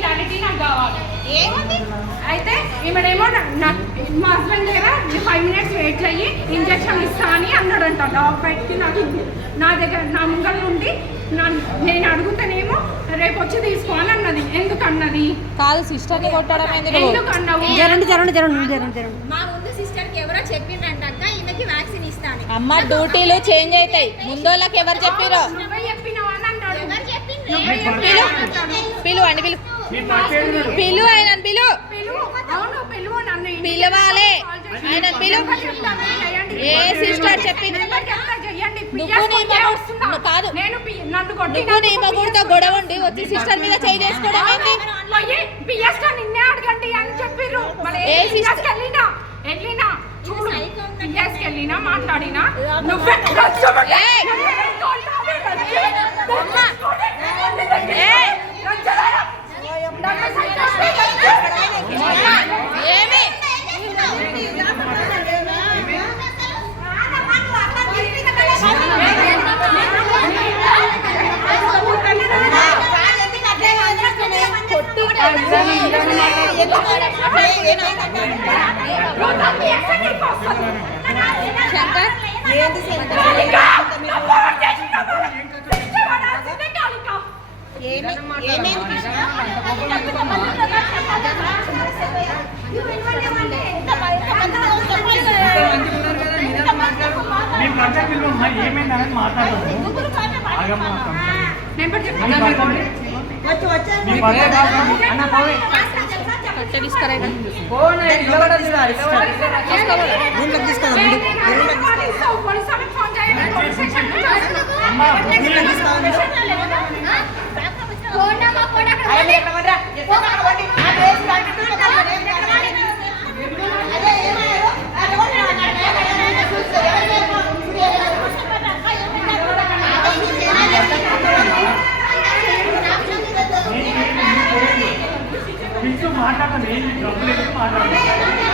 Clarity నాకు కావాలి. అయితే ఈమెడేమో మా హస్బెండ్ దగ్గర 5 minutes వెయిట్ అయ్యి ఇంజక్షన్ ఇస్తా అని అన్నాడంట. డాగ్ బయటికి నా దగ్గర నా ముంగల నుండి నేను అడుగుతానేమో రేపు వచ్చి తీసుకో అని అన్నది. ఎందుకు అన్నది? కాదు సిస్టర్ని కొట్టడం ఎందుకు అన్నావు? మా ముందు సిస్టర్ కి ఎవరో చెప్పిండ్రంట అక్క ఈమెకి వ్యాక్సిన్ ఇస్తాను. అమ్మ డ్యూటీలు చేంజ్ అవుతాయి. ముందోళ్ళకి ఎవరు చెప్పిరో పిలు అని పిలు ఆయన పిలవాలి. ఆయన పిలు. ఏ సిస్టర్ చెప్పింది? కాదు నువ్వు నీ మగుడితో గొడవ ఉండి వచ్చి సిస్టర్ మీద చేయి చేసుకోవడం ఏంటి? నిన్నే అడగండి అని చెప్పిర్రు. ఏ సిస్టర్ వెళ్ళినా చూడు వెళ్ళినా మాట్లాడినా ఏమి శంకర్ ఏమైందని మాట్లాడాలి. మాట్లాడాలి.